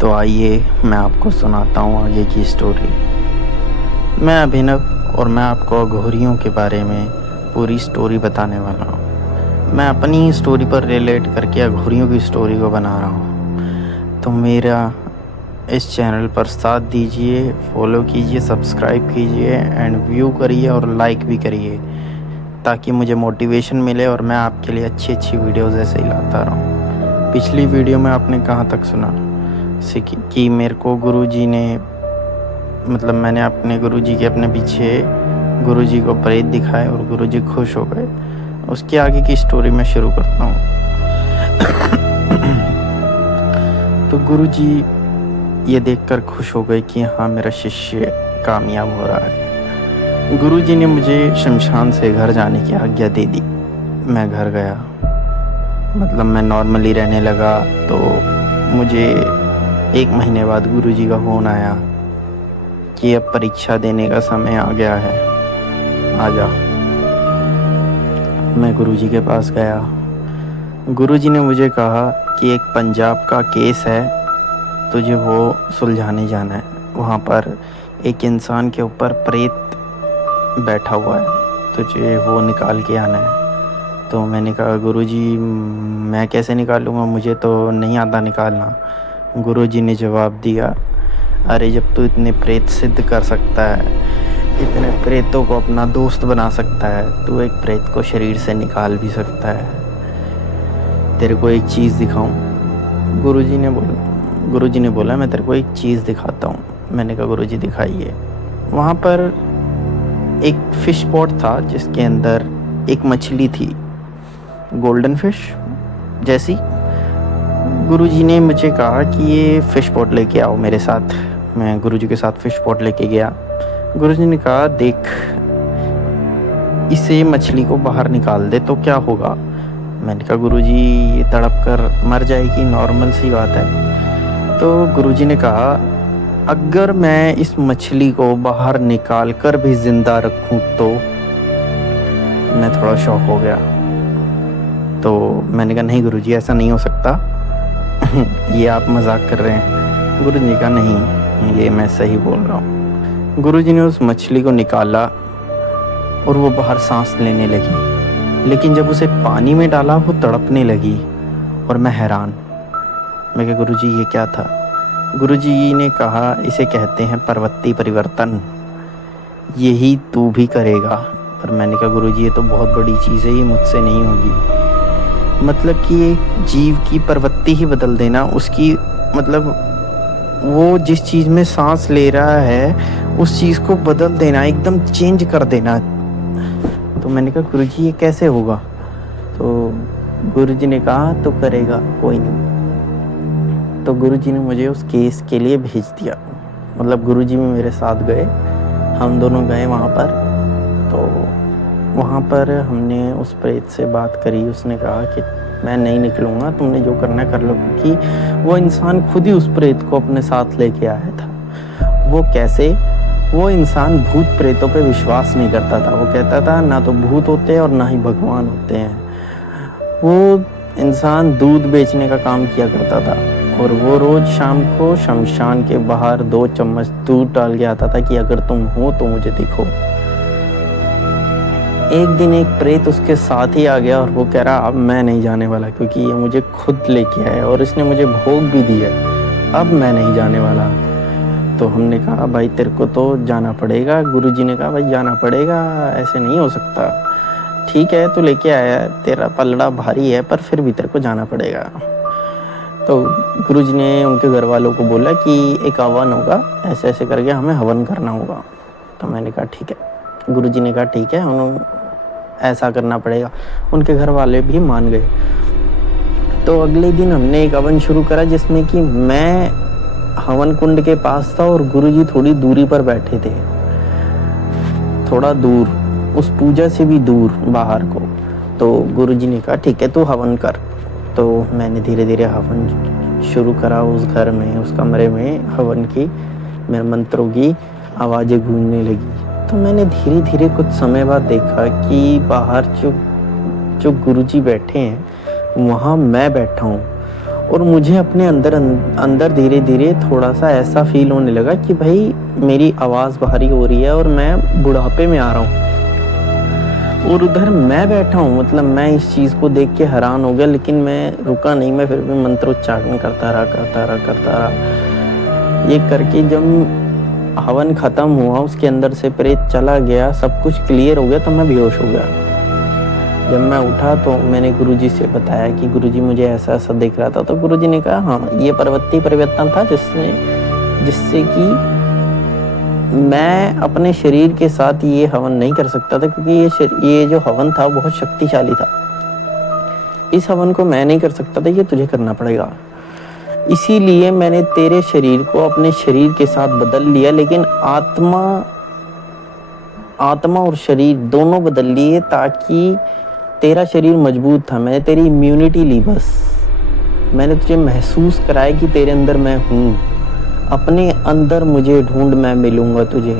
तो आइए मैं आपको सुनाता हूँ आगे की स्टोरी। मैं अभिनव और मैं आपको अघोरियों के बारे में पूरी स्टोरी बताने वाला हूँ। मैं अपनी स्टोरी पर रिलेट करके अघोरियों की स्टोरी को बना रहा हूँ। तो मेरा इस चैनल पर साथ दीजिए, फॉलो कीजिए, सब्सक्राइब कीजिए एंड व्यू करिए और लाइक भी करिए, ताकि मुझे मोटिवेशन मिले और मैं आपके लिए अच्छी अच्छी वीडियोज़ ऐसे ही लाता रहूँ। पिछली वीडियो में आपने कहाँ तक सुना कि मेरे को गुरुजी ने मैंने अपने गुरुजी के अपने पीछे गुरुजी को प्रेत दिखाए और गुरुजी खुश हो गए। उसके आगे की स्टोरी मैं शुरू करता हूँ। तो गुरुजी ये देखकर खुश हो गए कि हाँ, मेरा शिष्य कामयाब हो रहा है। गुरुजी ने मुझे शमशान से घर जाने की आज्ञा दे दी। मैं घर गया, मैं नॉर्मली रहने लगा। तो मुझे 1 महीने बाद गुरुजी का फ़ोन आया कि अब परीक्षा देने का समय आ गया है, आ जा। मैं गुरुजी के पास गया। गुरुजी ने मुझे कहा कि एक पंजाब का केस है, तुझे वो सुलझाने जाना है। वहाँ पर एक इंसान के ऊपर प्रेत बैठा हुआ है, तुझे वो निकाल के आना है। तो मैंने कहा, गुरुजी मैं कैसे निकालूँगा, मुझे तो नहीं आता निकालना। गुरुजी ने जवाब दिया, अरे जब तू इतने प्रेत सिद्ध कर सकता है, इतने प्रेतों को अपना दोस्त बना सकता है, तू एक प्रेत को शरीर से निकाल भी सकता है। तेरे को एक चीज़ दिखाऊं? गुरुजी ने बोला मैं तेरे को एक चीज़ दिखाता हूँ। मैंने कहा, गुरुजी दिखाइए। वहाँ पर एक फ़िश पॉट था जिसके अंदर एक मछली थी, गोल्डन फिश जैसी। गुरुजी ने मुझे कहा कि ये फ़िश पॉट लेके आओ मेरे साथ। मैं गुरुजी के साथ फ़िश पॉट लेके गया। गुरुजी ने कहा, देख, इसे मछली को बाहर निकाल दे तो क्या होगा। मैंने कहा, गुरुजी ये तड़प कर मर जाएगी, नॉर्मल सी बात है। तो गुरुजी ने कहा, अगर मैं इस मछली को बाहर निकाल कर भी ज़िंदा रखूं तो। मैं थोड़ा शॉक हो गया। तो मैंने कहा, नहीं गुरुजी, ऐसा नहीं हो सकता। ये आप मजाक कर रहे हैं। गुरुजी ने कहा, नहीं, ये मैं सही बोल रहा हूँ। गुरुजी ने उस मछली को निकाला और वो बाहर सांस लेने लगी, लेकिन जब उसे पानी में डाला वो तड़पने लगी। और मैं हैरान। मैं कहा, गुरुजी ये क्या था। गुरुजी ने कहा, इसे कहते हैं पर्वती परिवर्तन, यही तू भी करेगा। पर मैंने कहा, गुरुजी ये तो बहुत बड़ी चीज़ है, ये मुझसे नहीं होगी। कि एक जीव की प्रवृत्ति ही बदल देना, उसकी वो जिस चीज़ में सांस ले रहा है उस चीज़ को बदल देना, एकदम चेंज कर देना। तो मैंने कहा, गुरुजी ये कैसे होगा। तो गुरुजी ने कहा, तो करेगा, कोई नहीं। तो गुरुजी ने मुझे उस केस के लिए भेज दिया। गुरुजी भी मेरे साथ गए, हम दोनों गए वहाँ पर। तो वहाँ पर हमने उस प्रेत से बात करी। उसने कहा कि मैं नहीं निकलूँगा, तुमने जो करना कर लो, क्योंकि वो इंसान खुद ही उस प्रेत को अपने साथ लेके आया था। वो कैसे? वो इंसान भूत प्रेतों पे विश्वास नहीं करता था। वो कहता था ना तो भूत होते हैं और ना ही भगवान होते हैं। वो इंसान दूध बेचने का काम किया करता था और वो रोज़ शाम को शमशान के बाहर 2 चम्मच दूध डाल के आता था कि अगर तुम हो तो मुझे दिखो। एक दिन एक प्रेत उसके साथ ही आ गया और वो कह रहा, अब मैं नहीं जाने वाला, क्योंकि ये मुझे खुद लेके आया और इसने मुझे भोग भी दिया, अब मैं नहीं जाने वाला। तो हमने कहा, भाई तेरे को तो जाना पड़ेगा। गुरुजी ने कहा, भाई जाना पड़ेगा, ऐसे नहीं हो सकता। ठीक है, तू लेके आया है, तेरा पलड़ा भारी है, पर फिर भी तेरे को जाना पड़ेगा। तो गुरुजी ने उनके घर वालों को बोला कि एक हवन होगा, ऐसे ऐसे करके हमें हवन करना होगा। तो मैंने कहा, ठीक है। गुरुजी ने कहा, ठीक है, उन्होंने ऐसा करना पड़ेगा। उनके घर वाले भी मान गए। तो अगले दिन हमने एक हवन शुरू करा, जिसमें कि मैं हवन कुंड के पास था और गुरुजी थोड़ी दूरी पर बैठे थे, थोड़ा दूर, उस पूजा से भी दूर बाहर को। तो गुरुजी ने कहा, ठीक है, तू हवन कर। तो मैंने धीरे धीरे हवन शुरू करा। उस घर में, उस कमरे में हवन की, मेरे मंत्रों की आवाज़ें गूंजने लगी। तो मैंने धीरे धीरे कुछ समय बाद देखा कि बाहर जो गुरुजी बैठे हैं, वहाँ मैं बैठा हूँ और मुझे अपने अंदर अंदर धीरे धीरे थोड़ा सा ऐसा फील होने लगा कि भाई मेरी आवाज़ भारी हो रही है और मैं बुढ़ापे में आ रहा हूँ। और उधर मैं बैठा हूँ, मतलब मैं इस चीज़ को देख के हैरान हो गया, लेकिन मैं रुका नहीं, मैं फिर भी मंत्रोच्चारण करता रहा। ये करके जब हवन ख़त्म हुआ, उसके अंदर से प्रेत चला गया, सब कुछ क्लियर हो गया, तो मैं बेहोश हो गया। जब मैं उठा तो मैंने गुरुजी से बताया कि गुरुजी मुझे ऐसा ऐसा दिख रहा था। तो गुरुजी ने कहा हाँ, ये प्रवृत्ति परिवर्तन था जिससे कि मैं अपने शरीर के साथ ये हवन नहीं कर सकता था, क्योंकि ये जो हवन था बहुत शक्तिशाली था। इस हवन को मैं नहीं कर सकता था, ये तुझे करना पड़ेगा। इसीलिए मैंने तेरे शरीर को अपने शरीर के साथ बदल लिया, लेकिन आत्मा और शरीर दोनों बदल लिए, ताकि तेरा शरीर मजबूत था। मैंने तेरी इम्यूनिटी ली, बस मैंने तुझे महसूस कराया कि तेरे अंदर मैं हूँ। अपने अंदर मुझे ढूंढ, मैं मिलूंगा तुझे।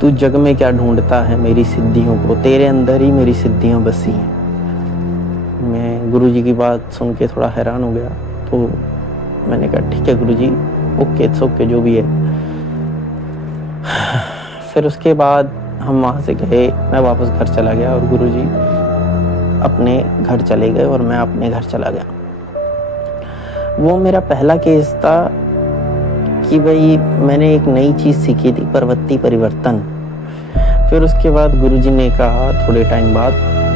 तू जग में क्या ढूंढता है मेरी सिद्धियों को, तेरे अंदर ही मेरी सिद्धियाँ बसी हैं। मैं गुरुजी की बात सुन के थोड़ा हैरान हो गया, तो मैंने कहा ठीक है गुरुजी, ओके जो भी है। फिर उसके बाद हम वहाँ से गए, मैं वापस घर चला गया और गुरुजी अपने घर चले गए और मैं अपने घर चला गया। वो मेरा पहला केस था कि भाई मैंने एक नई चीज़ सीखी थी, प्रवृत्ति परिवर्तन। फिर उसके बाद गुरुजी ने कहा, थोड़े टाइम बाद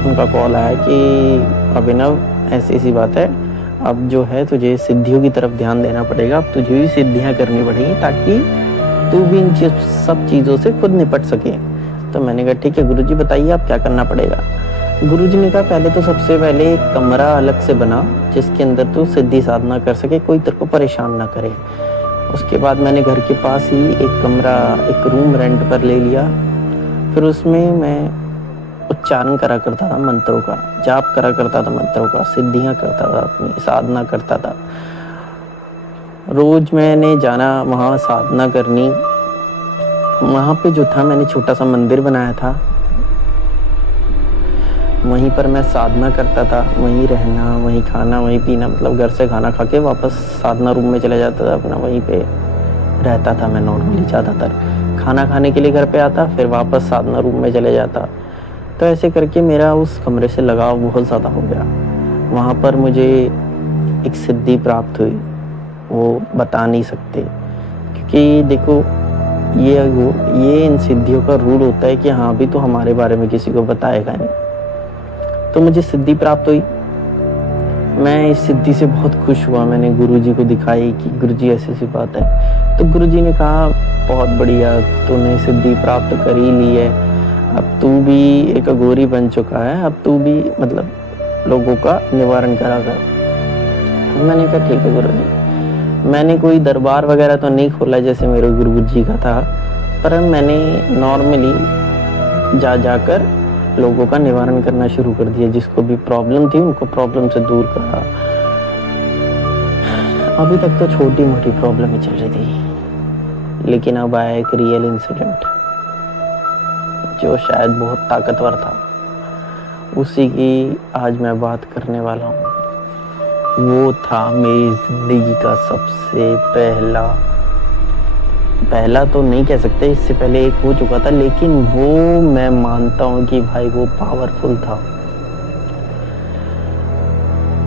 उनका कॉल आया कि अभिनव ऐसी ऐसी बात है, अब जो है तुझे सिद्धियों की तरफ ध्यान देना पड़ेगा, अब तुझे भी सिद्धियाँ करनी पड़ेगी ताकि तू भी इन सब चीज़ों से खुद निपट सके। तो मैंने कहा ठीक है गुरुजी, बताइए आप क्या करना पड़ेगा। गुरुजी ने कहा पहले तो सबसे पहले एक कमरा अलग से बना जिसके अंदर तू सिद्धि साधना कर सके, कोई तेरे को परेशान ना करे। उसके बाद मैंने घर के पास ही एक रूम रेंट पर ले लिया। फिर उसमें मैं उच्चारण करा करता था मंत्रों का, जाप करा करता था मंत्रों का, सिद्धियाँ करता था, अपनी साधना करता था। रोज मैंने जाना वहाँ साधना करनी। वहाँ पे जो था, मैंने छोटा सा मंदिर बनाया था, वहीं पर मैं साधना करता था, वहीं रहना, वहीं खाना, वहीं पीना, मतलब घर से खाना खा के वापस साधना रूम में चले जाता था, अपना वहीं पे रहता था। मैं नॉर्मली ज़्यादातर खाना खाने के लिए घर पे आता, फिर वापस साधना रूम में चले जाता। तो ऐसे करके मेरा उस कमरे से लगाव बहुत ज़्यादा हो गया। वहाँ पर मुझे एक सिद्धि प्राप्त हुई, वो बता नहीं सकते, क्योंकि देखो ये इन सिद्धियों का रूल होता है कि हाँ भी तो हमारे बारे में किसी को बताएगा नहीं। तो मुझे सिद्धि प्राप्त हुई, मैं इस सिद्धि से बहुत खुश हुआ। मैंने गुरुजी को दिखाई कि गुरुजी ऐसी ऐसी बात है। तो गुरुजी ने कहा बहुत बढ़िया, तूने सिद्धि प्राप्त कर ही ली है, अब तू भी एक अघोरी बन चुका है, अब तू भी मतलब लोगों का निवारण करा कर। मैंने कहा ठीक है गुरुजी। मैंने कोई दरबार वगैरह तो नहीं खोला जैसे मेरे गुरुजी का था, पर मैंने नॉर्मली जाकर लोगों का निवारण करना शुरू कर दिया। जिसको भी प्रॉब्लम थी उनको प्रॉब्लम से दूर करा। अभी तक तो छोटी मोटी प्रॉब्लम ही चल रही थी, लेकिन अब आया एक रियल इंसिडेंट जो शायद बहुत ताकतवर था। उसी की आज मैं बात करने वाला हूँ। वो था मेरी जिंदगी का सबसे पहला तो नहीं कह सकते, इससे पहले एक हो चुका था, लेकिन वो मैं मानता हूँ कि भाई वो पावरफुल था।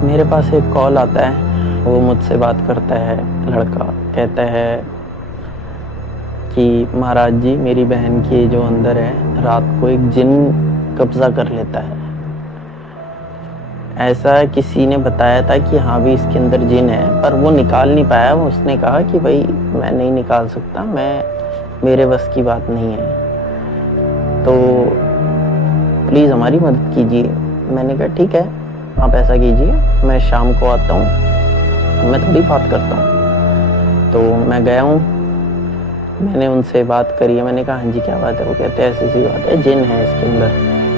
मेरे पास एक कॉल आता है, वो मुझसे बात करता है लड़का, कहता है कि महाराज जी मेरी बहन की जो अंदर है, रात को एक जिन कब्जा कर लेता है। ऐसा किसी ने बताया था कि हाँ भी इसके अंदर जिन है, पर वो निकाल नहीं पाया। उसने कहा कि भाई मैं नहीं निकाल सकता, मेरे बस की बात नहीं है, तो प्लीज़ हमारी मदद कीजिए। मैंने कहा ठीक है, आप ऐसा कीजिए, मैं शाम को आता हूँ, मैं थोड़ी बात करता हूँ। तो मैं गया हूँ, मैंने उनसे बात करी है। मैंने कहा हाँ जी क्या बात है। वो कहते हैं ऐसी सी बात है, जिन है इसके अंदर।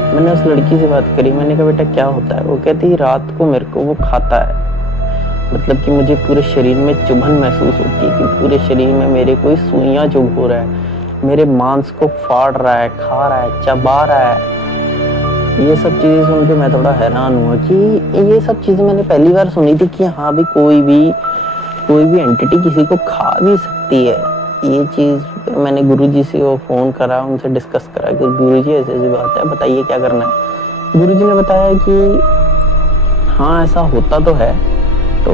मैंने उस लड़की से बात करी, मैंने कहा बेटा क्या होता है। वो कहती रात को मेरे को वो खाता है, मतलब कि मुझे पूरे शरीर में चुभन महसूस होती है कि पूरे शरीर में मेरे कोई सुइयां चुभ हो रहा है, मेरे मांस को फाड़ रहा है, खा रहा है, चबा रहा है। ये सब चीज़ें सुन के मैं थोड़ा हैरान हुआ कि ये सब चीज़ें मैंने पहली बार सुनी थी कि हाँ भी कोई भी एंटिटी किसी को खा भी सकती है। ये चीज़ मैंने गुरुजी से वो फ़ोन करा, उनसे डिस्कस करा कि गुरुजी ऐसी-ऐसी बात है, बताइए क्या करना है। गुरुजी ने बताया कि हाँ, ऐसा होता तो है, तो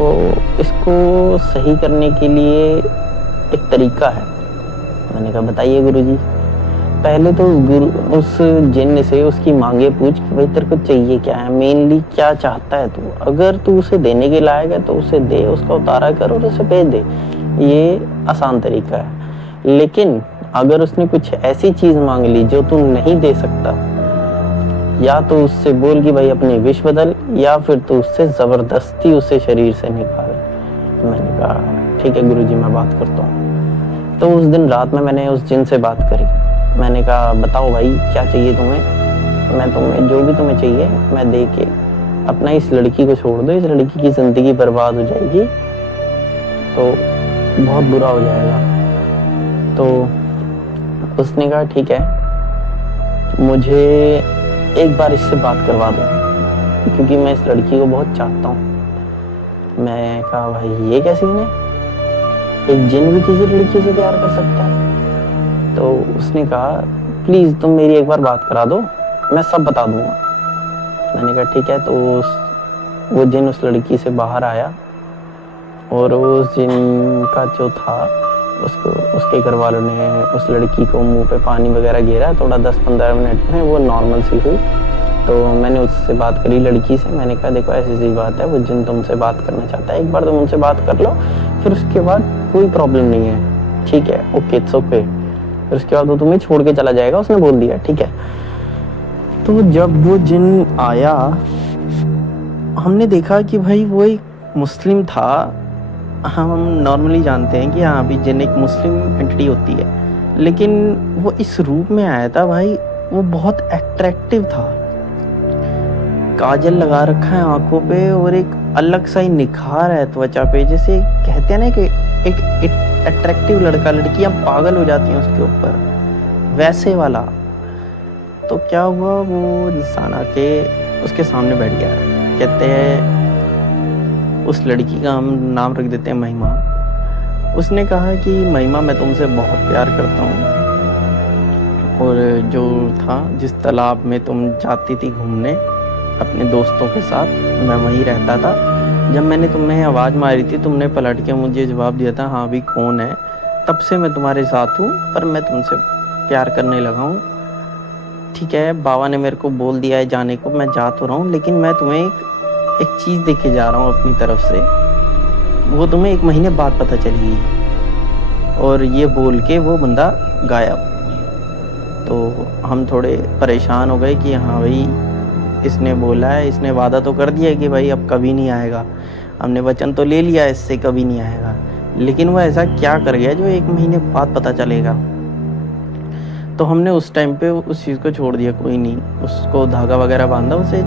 इसको सही करने के लिए एक तरीका है। मैंने कहा बताइए गुरुजी। पहले तो उस जिन्न से उसकी मांगे पूछ कि भाई तेरे को चाहिए क्या है, मेनली क्या चाहता है तू। अगर तू उसे देने के लायक है तो उसे दे, उसका उतारा कर और उसे भेज दे। ये आसान तरीका है। लेकिन अगर उसने कुछ ऐसी चीज मांग ली जो तू नहीं दे सकता, या तो उससे बोल कि भाई अपनी विश बदल, या फिर तू उससे जबरदस्ती उसे शरीर से निकाल। मैंने कहा ठीक है गुरुजी, मैं बात करता हूँ। तो उस दिन रात में मैंने उस जिन से बात करी। मैंने कहा बताओ भाई क्या चाहिए तुम्हें, मैं तुम्हें जो भी तुम्हें चाहिए मैं दे के अपना इस लड़की को छोड़ दो, इस लड़की की ज़िंदगी बर्बाद हो जाएगी तो बहुत बुरा हो जाएगा। तो उसने कहा ठीक है, मुझे एक बार इससे बात करवा दो क्योंकि मैं इस लड़की को बहुत चाहता हूँ। मैं कहा भाई ये क्या सीन है, एक जिन भी किसी लड़की से प्यार कर सकता है? तो उसने कहा प्लीज़ तुम मेरी एक बार बात करा दो, मैं सब बता दूंगा। मैंने कहा ठीक है। तो वो जिन उस लड़की से बाहर आया और उस जिन का जो था उसके घर वालों ने उस लड़की को मुंह पे पानी वगैरह घेरा। थोड़ा 10-15 मिनट में वो नॉर्मल सी हुई। तो मैंने उससे बात करी लड़की से। मैंने कहा देखो ऐसी सी बात है, वो जिन तुमसे बात करना चाहता है, एक बार तुम उनसे बात कर लो, फिर उसके बाद कोई प्रॉब्लम नहीं है, ठीक है, ओके इट्स ओके। फिर उसके बाद वो तुम्हें छोड़ के चला जाएगा, उसने बोल दिया, ठीक है। तो जब वो जिन आया हमने देखा कि भाई वो एक मुस्लिम था। हम नॉर्मली जानते हैं कि हाँ भी जिन एक मुस्लिम एंटिटी होती है, लेकिन वो इस रूप में आया था भाई, वो बहुत अट्रैक्टिव था। काजल लगा रखा है आंखों पे और एक अलग सा ही निखार है त्वचा पे, जैसे कहते हैं ना कि एक अट्रैक्टिव लड़का, लड़कियां पागल हो जाती हैं उसके ऊपर, वैसे वाला। तो क्या हुआ, वो इंसान आके उसके सामने बैठ गया। कहते हैं उस लड़की का हम नाम रख देते हैं महिमा। उसने कहा कि महिमा मैं तुमसे बहुत प्यार करता हूँ, और जो था जिस तालाब में तुम जाती थी घूमने अपने दोस्तों के साथ, मैं वहीं रहता था। जब मैंने तुम्हें आवाज़ मारी थी तुमने पलट के मुझे जवाब दिया था हाँ भी कौन है। तब से मैं तुम्हारे साथ हूँ, पर मैं तुमसे प्यार करने लगा हूँ। ठीक है, बाबा ने मेरे को बोल दिया है जाने को, मैं जा तो रहा हूँ, लेकिन मैं तुम्हें एक चीज़ दे के जा रहा हूँ अपनी तरफ से, वो तुम्हें 1 महीने बाद पता चलेगी। और ये बोल के वो बंदा गायब। तो हम थोड़े परेशान हो गए कि हाँ भाई इसने बोला है, इसने वादा तो कर दिया है कि भाई अब कभी नहीं आएगा, हमने वचन तो ले लिया इससे कभी नहीं आएगा, लेकिन वो ऐसा क्या कर गया जो 1 महीने बाद पता चलेगा। तो हमने उस टाइम पे उस चीज़ को छोड़ दिया, कोई नहीं, उसको धागा वगैरह बांधा, उसे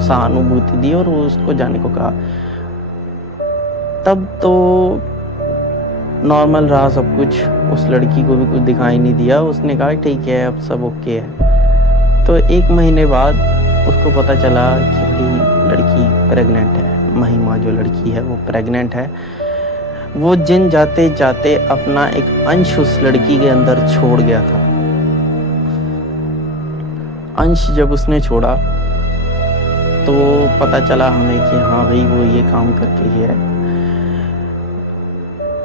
सहानुभूति दी और उसको जाने को कहा। तब तो नॉर्मल रहा सब कुछ, उस लड़की को भी कुछ दिखाई नहीं दिया। उसने कहा ठीक है अब सब ओके है। तो 1 महीने बाद उसको पता चला कि भाई लड़की प्रेग्नेंट है, महिमा जो लड़की है वो प्रेग्नेंट है। वो जिन जाते जाते अपना एक अंश उस लड़की के अंदर छोड़ गया था। अंश जब उसने छोड़ा तो पता चला हमें कि हाँ भाई वो ये काम करके ही है।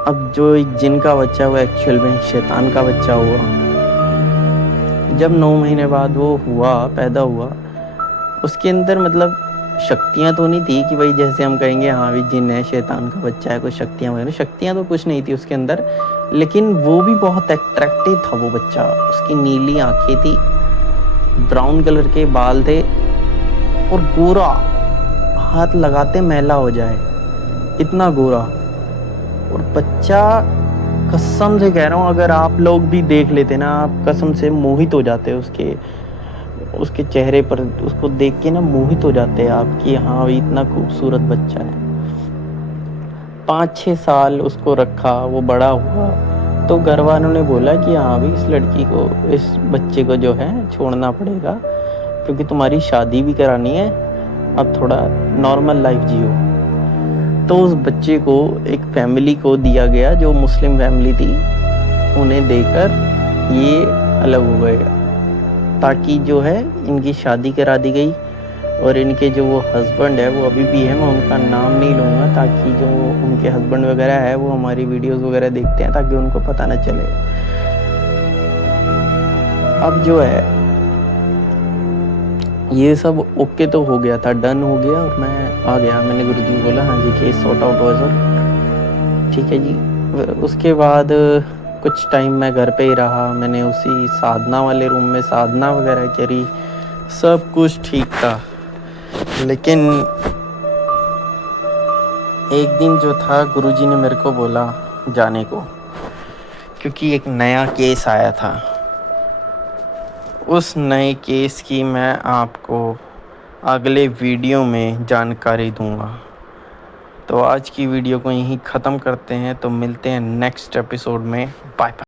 अब जो एक जिन का बच्चा है वो एक्चुअल में शैतान का बच्चा हुआ। जब 9 महीने बाद वो पैदा हुआ, उसके अंदर मतलब शक्तियाँ तो नहीं थी कि भाई जैसे हम कहेंगे हाँ भी जिन है, शैतान का बच्चा है, कुछ शक्तियाँ वगैरह, शक्तियाँ तो कुछ नहीं थी उसके अंदर, लेकिन वो भी बहुत अट्रैक्टिव था वो बच्चा। उसकी नीली आंखें थी, ब्राउन कलर के बाल थे और गोरा, हाथ लगाते मैला हो जाए इतना गोरा। और बच्चा कसम से कह रहा हूँ, अगर आप लोग भी देख लेते ना, आप कसम से मोहित हो जाते उसके चेहरे पर, उसको देख के ना मोहित हो जाते हैं आप कि हाँ भाई इतना खूबसूरत बच्चा है। 5-6 साल उसको रखा, वो बड़ा हुआ तो घर वालों ने बोला कि हाँ भाई इस लड़की को, इस बच्चे को जो है छोड़ना पड़ेगा, क्योंकि तुम्हारी शादी भी करानी है, अब थोड़ा नॉर्मल लाइफ जियो। तो उस बच्चे को एक फैमिली को दिया गया जो मुस्लिम फैमिली थी, उन्हें देकर ये अलग हो गए, ताकि जो है इनकी शादी करा दी गई। और इनके जो वो हस्बैंड है वो अभी भी है, मैं उनका नाम नहीं लूँगा, ताकि जो उनके हस्बैंड वगैरह है वो हमारी वीडियोस वगैरह देखते हैं, ताकि उनको पता ना चले। अब जो है ये सब ओके तो हो गया था, डन हो गया, और मैं आ गया। मैंने गुरुजी को बोला हाँ जी केस सॉर्ट आउट हुआ सर, ठीक है जी। उसके बाद कुछ टाइम मैं घर पे ही रहा, मैंने उसी साधना वाले रूम में साधना वगैरह करी, सब कुछ ठीक था। लेकिन एक दिन जो था गुरुजी ने मेरे को बोला जाने को, क्योंकि एक नया केस आया था। उस नए केस की मैं आपको अगले वीडियो में जानकारी दूंगा। तो आज की वीडियो को यहीं ख़त्म करते हैं, तो मिलते हैं नेक्स्ट एपिसोड में। Bye bye.